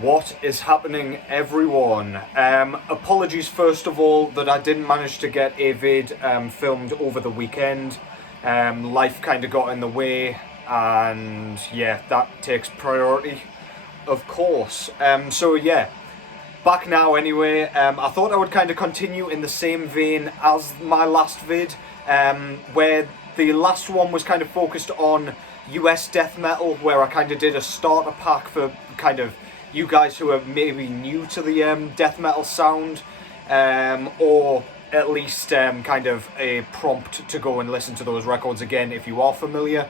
What is happening, everyone? Apologies first of all that I didn't manage to get a vid filmed over the weekend. Life kind of got in the way, and yeah, that takes priority, of course. So yeah, back now anyway. I thought I would kind of continue in the same vein as my last vid, where the last one was kind of focused on US death metal, where I kind of did a starter pack for kind of you guys who are maybe new to the death metal sound, or at least kind of a prompt to go and listen to those records again if you are familiar.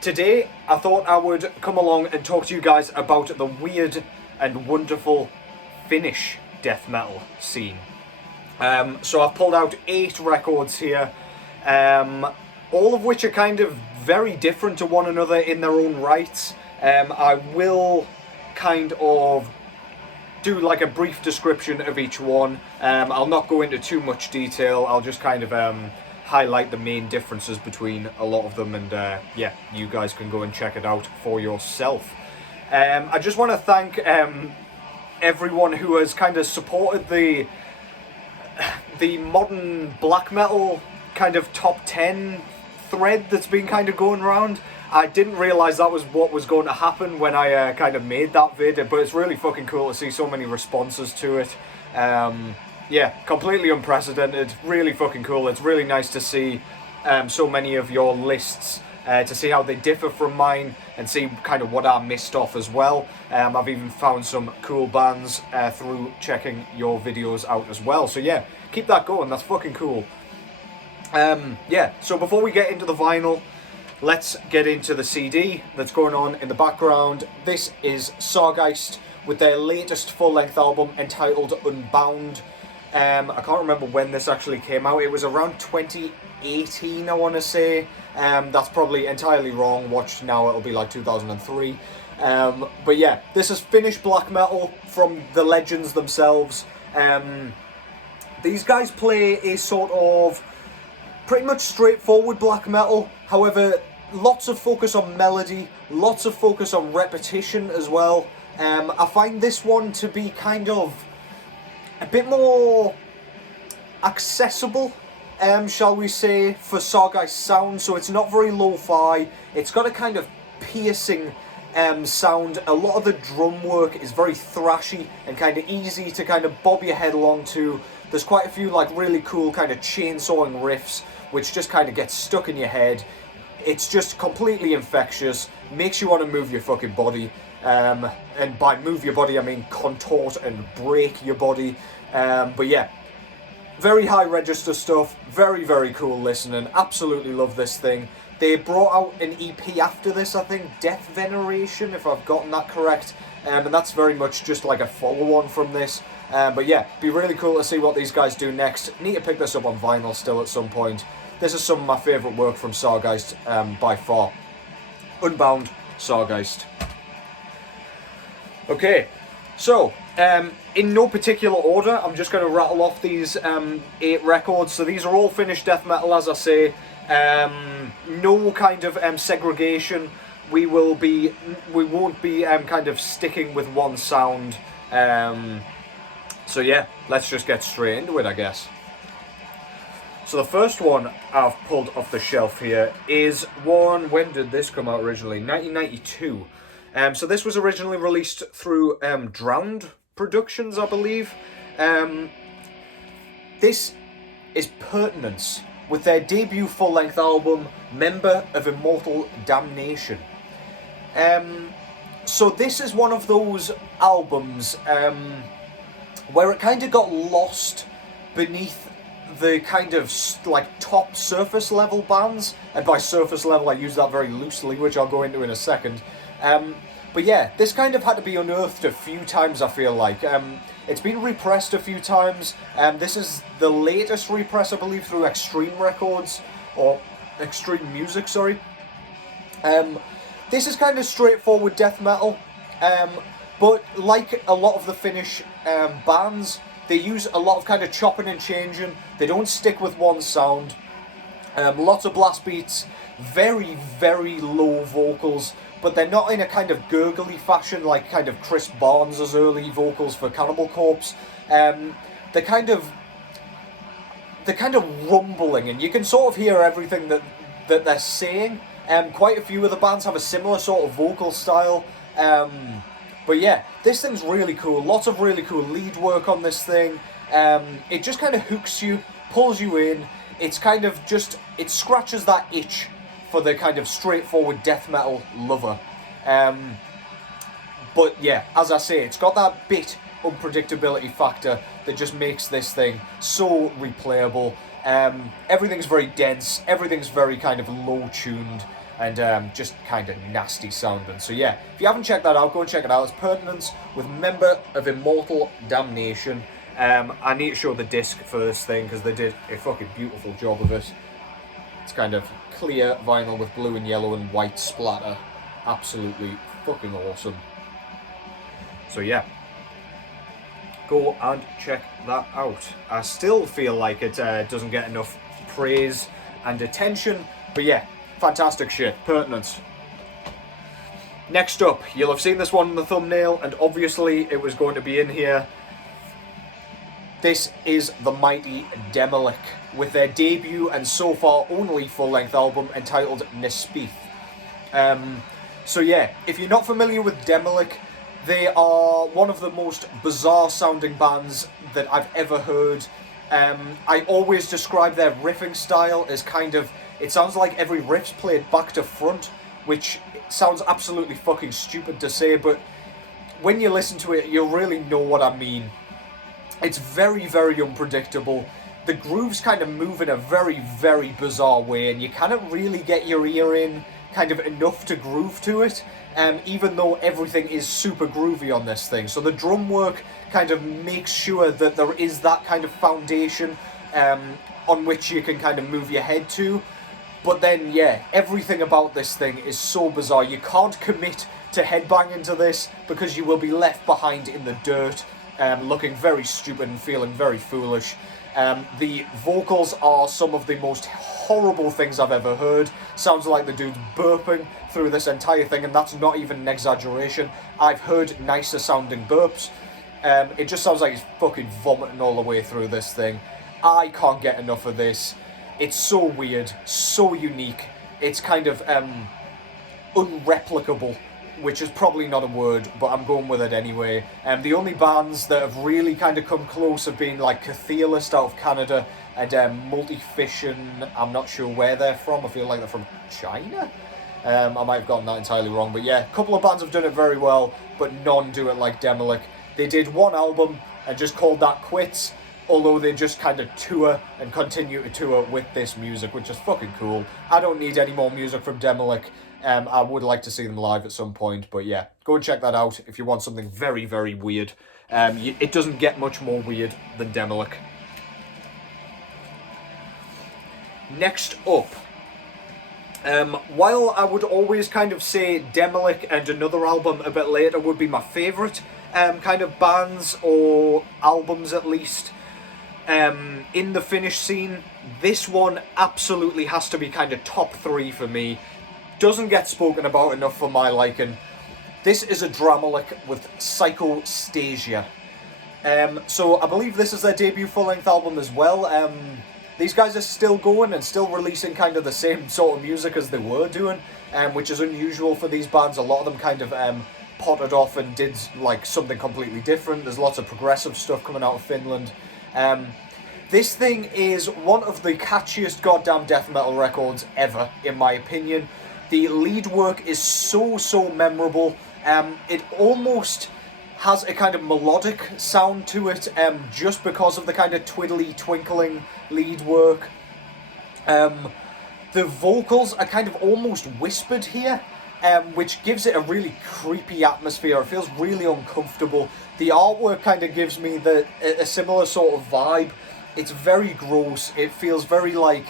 Today I thought I would come along and talk to you guys about the weird and wonderful Finnish death metal scene. So I've pulled out 8 records here, all of which are kind of very different to one another in their own rights. I will kind of do like a brief description of each one. I'll not go into too much detail. I'll just kind of highlight the main differences between a lot of them, and yeah, you guys can go and check it out for yourself. I just want to thank everyone who has kind of supported the modern black metal kind of top 10 thread that's been kind of going around. I didn't realise that was what was going to happen when I kind of made that vid, but it's really fucking cool to see so many responses to it. Yeah, completely unprecedented, really fucking cool. It's really nice to see so many of your lists, to see how they differ from mine, and see kind of what I missed off as well. I've even found some cool bands through checking your videos out as well. So yeah, keep that going, that's fucking cool. Yeah, so before we get into the vinyl, let's get into the CD that's going on in the background. This is Sargeist with their latest full-length album entitled Unbound. I can't remember when this actually came out. It was around 2018, I want to say. That's probably entirely wrong. Watched now, it'll be like 2003. But yeah, this is Finnish black metal from the legends themselves. These guys play a sort of pretty much straightforward black metal. However, lots of focus on melody, lots of focus on repetition as well. I find this one to be kind of a bit more accessible, shall we say, for Sargeist sound. So it's not very lo-fi. It's got a kind of piercing sound. A lot of the drum work is very thrashy and kind of easy to kind of bob your head along to. There's quite a few like really cool kind of chainsawing riffs which just kind of gets stuck in your head. It's just completely infectious, makes you want to move your fucking body, and by move your body I mean contort and break your body. But yeah, very high register stuff, very, very cool listening, absolutely love this thing. They brought out an EP after this, I think, Death Veneration, if I've gotten that correct, and that's very much just like a follow-on from this. But yeah, be really cool to see what these guys do next. Need to pick this up on vinyl still at some point. This is some of my favourite work from Sargeist, by far. Unbound, Sargeist. Okay, so, in no particular order, I'm just going to rattle off these 8 records. So these are all Finnish death metal, as I say. No kind of segregation. We won't be kind of sticking with one sound. So yeah, let's just get straight into it, I guess. So the first one I've pulled off the shelf here is one, when did this come out originally? 1992. So this was originally released through Drowned Productions, I believe. This is Pertinence with their debut full-length album, Member of Immortal Damnation. So this is one of those albums where it kind of got lost beneath the kind of like top surface level bands, and by surface level I use that very loosely, which I'll go into in a second. But yeah, this kind of had to be unearthed a few times, I feel like. It's been repressed a few times. This is the latest repress, I believe, through Extreme Records, or Extreme Music, sorry. This is kind of straightforward death metal, but like a lot of the Finnish bands, they use a lot of kind of chopping and changing. They don't stick with one sound. Lots of blast beats, very, very low vocals, but but they're not in a kind of gurgly fashion like kind of Chris Barnes' early vocals for Cannibal Corpse. They're kind of rumbling, and you can sort of hear everything that they're saying. Quite a few of the bands have a similar sort of vocal style. But yeah, this thing's really cool. Lots of really cool lead work on this thing. It just kind of hooks you, pulls you in. It's kind of just, it scratches that itch for the kind of straightforward death metal lover. But yeah, as I say, it's got that bit unpredictability factor that just makes this thing so replayable. Everything's very dense, everything's very kind of low tuned, and just kind of nasty sounding. So yeah, if you haven't checked that out, go and check it out. It's Pertinence with Member of Immortal Damnation. I need to show the disc for this thing because they did a fucking beautiful job of it. It's kind of clear vinyl with blue and yellow and white splatter. Absolutely fucking awesome. So yeah, go and check that out. I still feel like it doesn't get enough praise and attention, but yeah, fantastic shit. Pertinence. Next up, you'll have seen this one in the thumbnail, and obviously it was going to be in here. This is the mighty Demolick, with their debut and so far only full-length album entitled Nespith. So yeah, if you're not familiar with Demolick, they are one of the most bizarre sounding bands that I've ever heard. I always describe their riffing style as kind of, it sounds like every riff's played back to front, which sounds absolutely fucking stupid to say, but when you listen to it, you'll really know what I mean. It's very, very unpredictable. The grooves kind of move in a very, very bizarre way, and you cannot really get your ear in kind of enough to groove to it, even though everything is super groovy on this thing. So the drum work kind of makes sure that there is that kind of foundation on which you can kind of move your head to. But then, yeah, everything about this thing is so bizarre. You can't commit to headbanging to this because you will be left behind in the dirt, looking very stupid and feeling very foolish. The vocals are some of the most horrible things I've ever heard. Sounds like the dude's burping through this entire thing, and that's not even an exaggeration. I've heard nicer sounding burps. It just sounds like he's fucking vomiting all the way through this thing. I can't get enough of this. It's so weird, so unique. It's kind of unreplicable, which is probably not a word, but I'm going with it anyway. The only bands that have really kind of come close have been like Cathealist out of Canada and Multifission. I'm not sure where they're from. I feel like they're from China. I might have gotten that entirely wrong, but yeah, a couple of bands have done it very well, but none do it like Demolick. They did one album and just called that quits, although they just kind of tour and continue to tour with this music, which is fucking cool. I don't need any more music from Demolick. I would like to see them live at some point, but yeah, go and check that out if you want something very, very weird. It doesn't get much more weird than Demolick. Next up, while I would always kind of say Demolick and another album a bit later would be my favourite kind of bands, or albums at least, in the Finnish scene, this one absolutely has to be kind of top 3 for me. Doesn't get spoken about enough for my liking. This is Adramalech with Psychostasia. So I believe this is their debut full-length album as well. These guys are still going and still releasing kind of the same sort of music as they were doing, which is unusual for these bands. A lot of them kind of potted off and did like something completely different. There's lots of progressive stuff coming out of Finland. This thing is one of the catchiest goddamn death metal records ever, in my opinion. The lead work is so memorable. It almost has a kind of melodic sound to it, just because of the kind of twiddly, twinkling lead work. The vocals are kind of almost whispered here, which gives it a really creepy atmosphere. It feels really uncomfortable. The artwork kind of gives me a similar sort of vibe. It's very gross. It feels very like,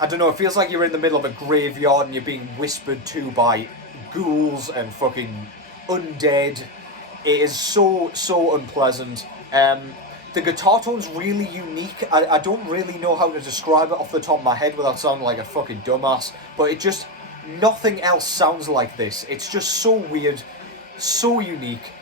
I don't know, it feels like you're in the middle of a graveyard and you're being whispered to by ghouls and fucking undead. It is so unpleasant. The guitar tone's really unique. I don't really know how to describe it off the top of my head without sounding like a fucking dumbass, but Nothing else sounds like this. It's just so weird, so unique,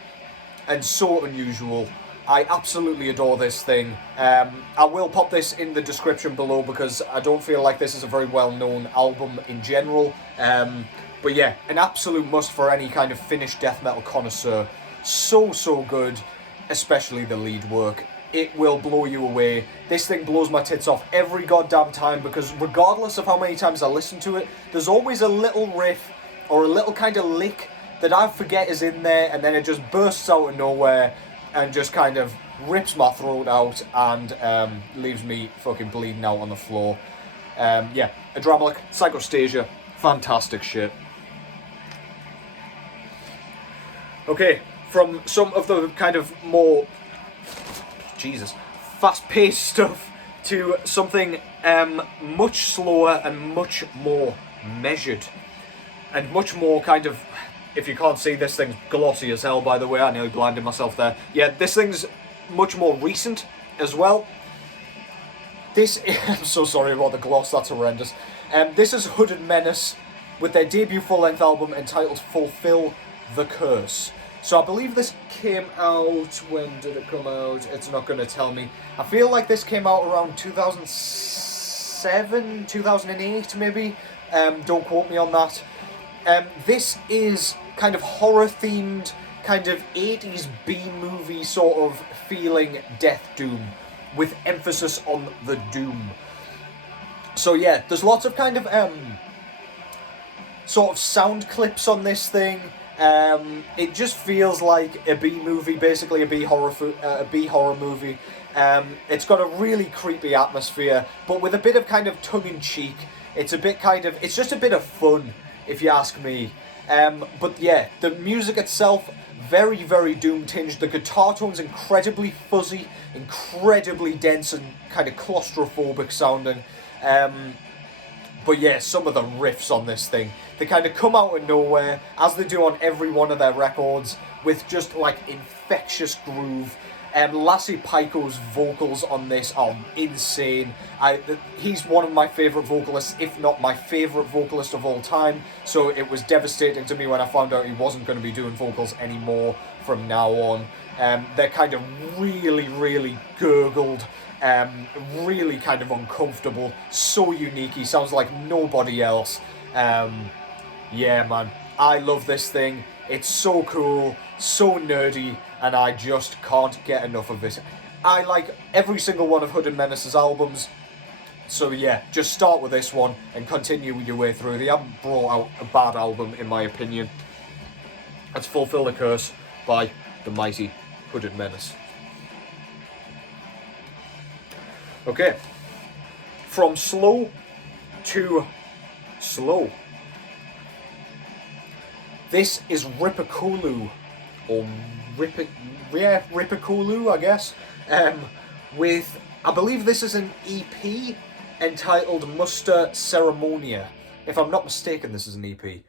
and so unusual. I absolutely adore this thing. I will pop this in the description below because I don't feel like this is a very well-known album in general. But yeah, an absolute must for any kind of Finnish death metal connoisseur. So good, especially the lead work. It will blow you away. This thing blows my tits off every goddamn time because regardless of how many times I listen to it, there's always a little riff or a little kind of lick that I forget is in there, and then it just bursts out of nowhere and just kind of rips my throat out and leaves me fucking bleeding out on the floor. Yeah, Adramalech Psychostasia, fantastic shit. Okay, from some of the kind of more fast-paced stuff to something much slower and much more measured and much more kind of, if you can't see, this thing's glossy as hell, by the way, I nearly blinded myself there. Yeah, this thing's much more recent as well. This, I'm so sorry about the gloss, that's horrendous. This is Hooded Menace with their debut full-length album entitled Fulfill the Curse. So I believe this came out, when did it come out? It's not going to tell me. I feel like this came out around 2007, 2008 maybe. Don't quote me on that. This is kind of horror-themed, kind of 80s B-movie sort of feeling death doom, with emphasis on the doom. So yeah, there's lots of kind of sort of sound clips on this thing. It just feels like a B movie, basically a B horror movie. It's got a really creepy atmosphere, but with a bit of kind of tongue-in-cheek. It's a bit kind of, it's just a bit of fun, if you ask me. But yeah, the music itself, very, very doom-tinged. The guitar tone's incredibly fuzzy, incredibly dense and kind of claustrophobic sounding. But yeah, some of the riffs on this thing, they kind of come out of nowhere, as they do on every one of their records, with just like infectious groove. Lassie Pyko's vocals on this are insane. He's one of my favourite vocalists, if not my favourite vocalist of all time, so it was devastating to me when I found out he wasn't going to be doing vocals anymore from now on. They're kind of really, really gurgled, really kind of uncomfortable, so unique, he sounds like nobody else. Yeah man, I love this thing, it's so cool, so nerdy, and I just can't get enough of it. I like every single one of Hooded Menace's albums, so yeah, just start with this one and continue your way through. They haven't brought out a bad album in my opinion. Let's Fulfill the Curse by the mighty Hooded Menace. Okay, from slow to slow. This is Ripakulu, or Ripakulu, I guess, with, I believe this is an EP entitled Muster Ceremonia. If I'm not mistaken, this is an EP.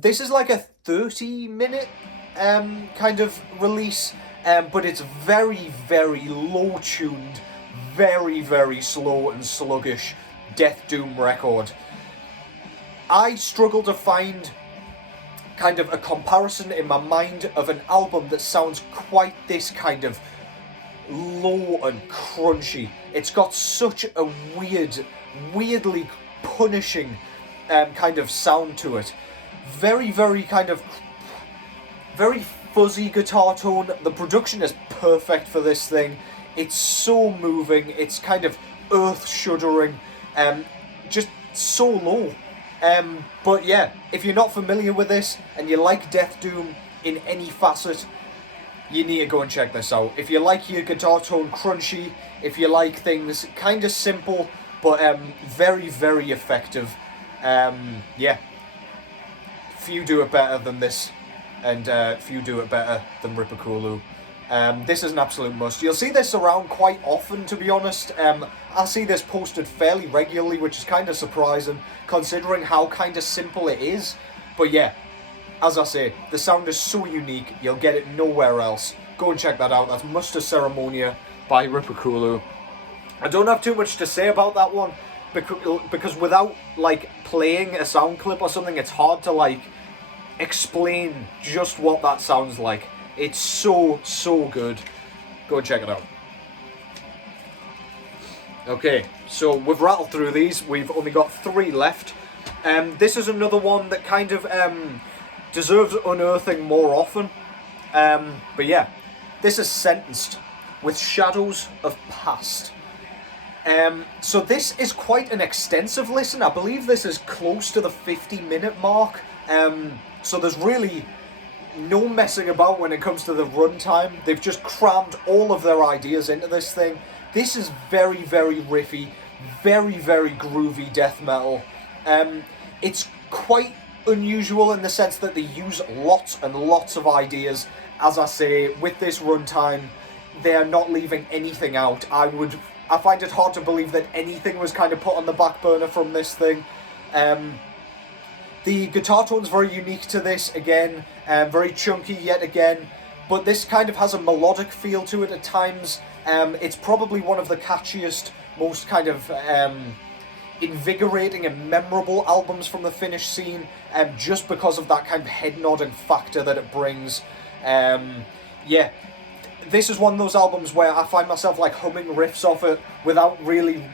This is like a 30-minute kind of release, but it's very, very low-tuned, very, very slow and sluggish death doom record. I struggle to find kind of a comparison in my mind of an album that sounds quite this kind of low and crunchy. It's got such a weirdly punishing kind of sound to it. Very, very kind of, very fuzzy guitar tone. The production is perfect for this thing. It's so moving, it's kind of earth-shuddering, just so low. But yeah, if you're not familiar with this and you like death doom in any facet, you need to go and check this out. If you like your guitar tone crunchy, if you like things kind of simple but very, very effective, yeah, few do it better than this, and few do it better than Ripakulu. This is an absolute must. You'll see this around quite often, to be honest. I see this posted fairly regularly, which is kind of surprising, considering how kind of simple it is. But yeah, as I say, the sound is so unique, you'll get it nowhere else. Go and check that out. That's Muster Ceremonia by Ripakulu. I don't have too much to say about that one, because without like playing a sound clip or something, it's hard to like explain just what that sounds like. It's so good. Go and check it out. Okay, so we've rattled through these. We've only got 3 left. This is another one that kind of deserves unearthing more often. But yeah, this is Sentenced with Shadows of Past. So this is quite an extensive listen. I believe this is close to the 50-minute mark. So there's really no messing about when it comes to the runtime. They've just crammed all of their ideas into this thing. This is very riffy, very groovy death metal. It's quite unusual in the sense that they use lots and lots of ideas. As I say, with this runtime, they are not leaving anything out. I find it hard to believe that anything was kind of put on the back burner from this thing. The guitar tone's very unique to this, again, very chunky yet again, but this kind of has a melodic feel to it at times. It's probably one of the catchiest, most kind of invigorating and memorable albums from the Finnish scene, just because of that kind of head-nodding factor that it brings. Yeah, this is one of those albums where I find myself like humming riffs off it without really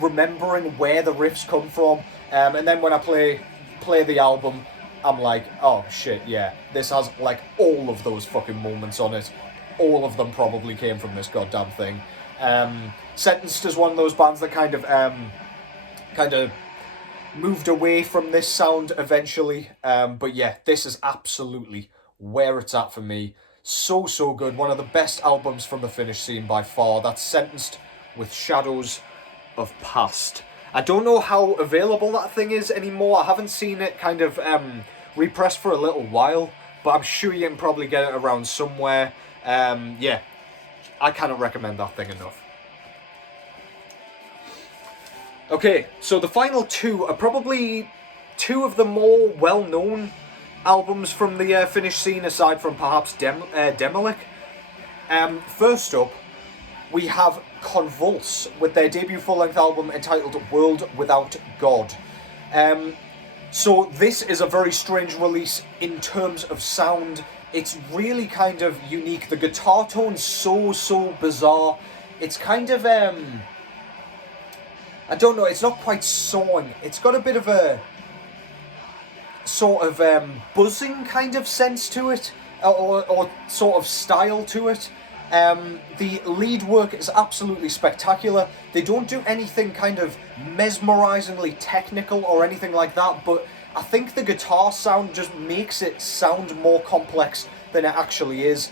remembering where the riffs come from, and then when I play the album, I'm like, oh shit, yeah, this has like all of those fucking moments on it. All of them probably came from this goddamn thing. Sentenced is one of those bands that kind of moved away from this sound eventually. But yeah, this is absolutely where it's at for me. So good. One of the best albums from the Finnish scene by far. That's Sentenced with Shadows of Past. I don't know how available that thing is anymore. I haven't seen it kind of repressed for a little while, but I'm sure you can probably get it around somewhere. Yeah, I cannot recommend that thing enough. Okay, so the final 2 are probably 2 of the more well-known albums from the Finnish scene, aside from perhaps Demolick. First up, we have Convulse with their debut full-length album entitled World Without God. So this is a very strange release in terms of sound. It's really kind of unique. The guitar tone's so bizarre. It's kind of, I don't know, it's not quite sawing. It's got a bit of a sort of buzzing kind of sense to it, or sort of style to it. The lead work is absolutely spectacular. They don't do anything kind of mesmerizingly technical or anything like that, but I think the guitar sound just makes it sound more complex than it actually is.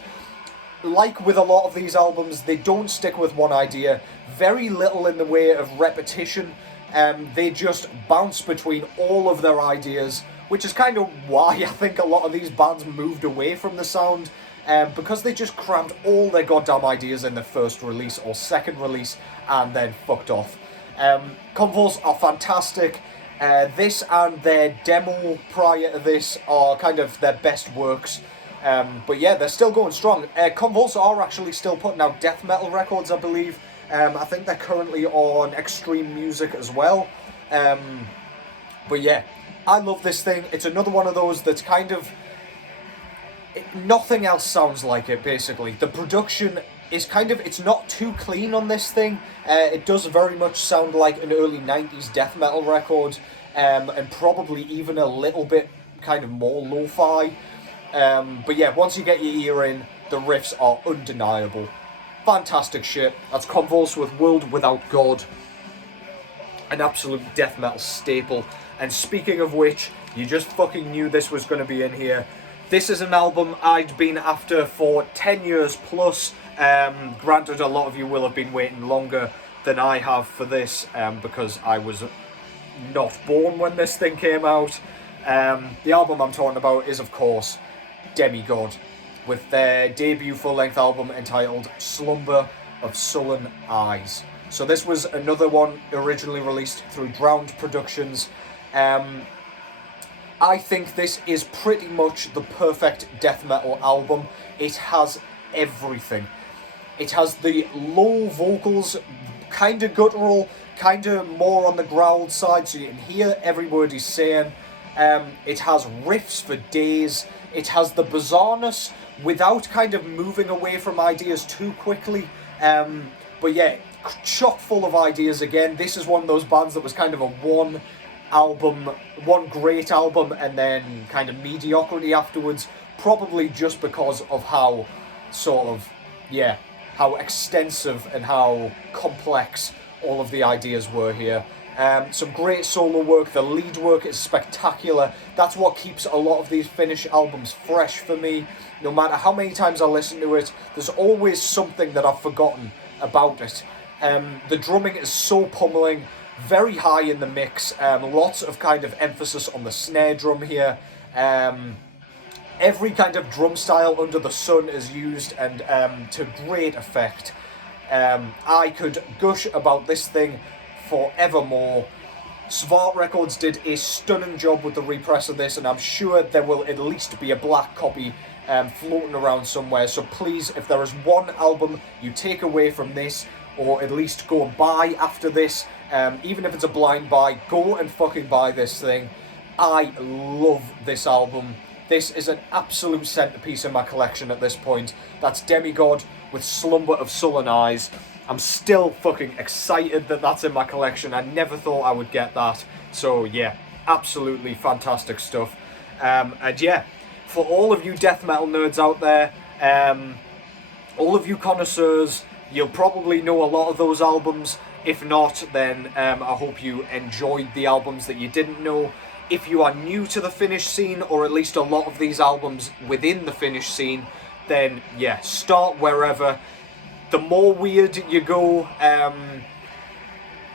Like with a lot of these albums, they don't stick with one idea. Very little in the way of repetition. They just bounce between all of their ideas, which is kind of why I think a lot of these bands moved away from the sound. Because they just crammed all their goddamn ideas in their first release or second release and then fucked off. Convulse are fantastic. This and their demo prior to this are kind of their best works. But yeah, they're still going strong. Convulse are actually still putting out death metal records, I believe. I think they're currently on Extreme Music as well. But yeah, I love this thing. It's another one of those that's kind of... nothing else sounds like it, basically. The production is kind of... it's not too clean on this thing. It does very much sound like an early 90s death metal record. And probably even a little bit kind of more lo-fi. But yeah, once you get your ear in, the riffs are undeniable. Fantastic shit. That's Convulse with World Without God. An absolute death metal staple. And speaking of which, you just fucking knew this was going to be in here. This is an album I'd been after for 10 years plus. Granted, a lot of you will have been waiting longer than I have for this, because I was not born when this thing came out. The album I'm talking about is, of course, Demigod, with their debut full-length album entitled Slumber of Sullen Eyes. So this was another one originally released through Drowned Productions. I think this is pretty much the perfect death metal album. It has everything. It has the low vocals kind of guttural, kind of more on the growled side, so you can hear every word he's saying. It has riffs for days. It has the bizarreness without kind of moving away from ideas too quickly. But yeah, chock full of ideas again. This is one of those bands that was kind of a one great album and then kind of mediocrity afterwards, probably just because of how how extensive and how complex all of the ideas were here. Some great solo work. The lead work is spectacular. That's what keeps a lot of these Finnish albums fresh for me. No matter how many times I listen to it, there's always something that I've forgotten about it. The drumming is so pummeling, very high in the mix. Lots of kind of emphasis on the snare drum here. Every kind of drum style under the sun is used, and to great effect. I could gush about this thing forevermore. Svart Records did a stunning job with the repress of this, and I'm sure there will at least be a black copy floating around somewhere. So please, if there is one album you take away from this, or at least go and buy after this, even if it's a blind buy, go and fucking buy this thing. I love this album. This is an absolute centerpiece in my collection at this point. That's Demigod with Slumber of Sullen Eyes. I'm still fucking excited that that's in my collection. I never thought I would get that. So yeah, absolutely fantastic stuff. And yeah, for all of you death metal nerds out there, all of you connoisseurs, you'll probably know a lot of those albums. If not, then I hope you enjoyed the albums that you didn't know. If you are new to the Finnish scene, or at least a lot of these albums within the Finnish scene, then yeah, start wherever. The more weird you go,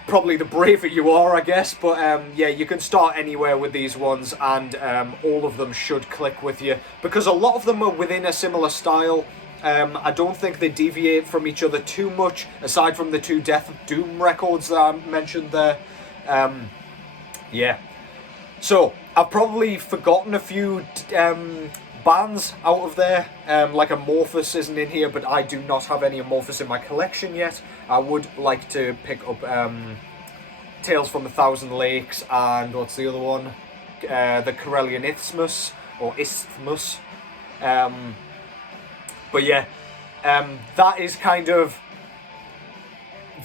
probably the braver you are, I guess. But yeah, you can start anywhere with these ones, and all of them should click with you, because a lot of them are within a similar style. I don't think they deviate from each other too much, aside from the two Death Doom records that I mentioned there. Yeah. So, I've probably forgotten a few bands out of there. Like Amorphous isn't in here, but I do not have any Amorphous in my collection yet. I would like to pick up Tales from a Thousand Lakes, and what's the other one? The Karelian Isthmus, or Isthmus. But yeah, that is kind of...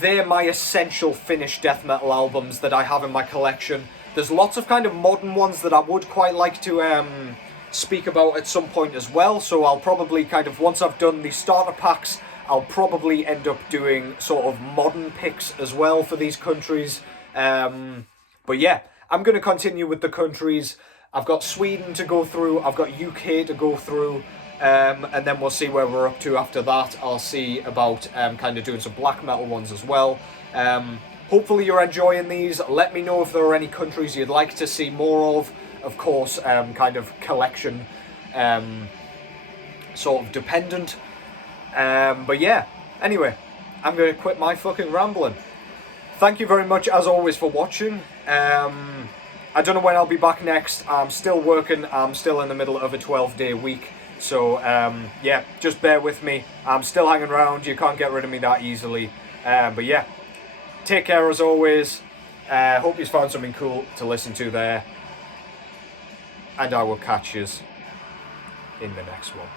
They're my essential Finnish death metal albums that I have in my collection. There's lots of kind of modern ones that I would quite like to speak about at some point as well. So I'll probably kind of, once I've done the starter packs, I'll probably end up doing sort of modern picks as well for these countries. But yeah, I'm going to continue with the countries. I've got Sweden to go through, I've got UK to go through, and then we'll see where we're up to after that. I'll see about kind of doing some black metal ones as well. Hopefully you're enjoying these. Let me know if there are any countries you'd like to see more of. Of course, kind of collection sort of dependent. But yeah, anyway, I'm going to quit my fucking rambling. Thank you very much, as always, for watching. I don't know when I'll be back next. I'm still working. I'm still in the middle of a 12-day week. So, yeah, just bear with me. I'm still hanging around. You can't get rid of me that easily. But yeah, take care as always. Hope you found something cool to listen to there. And I will catch you in the next one.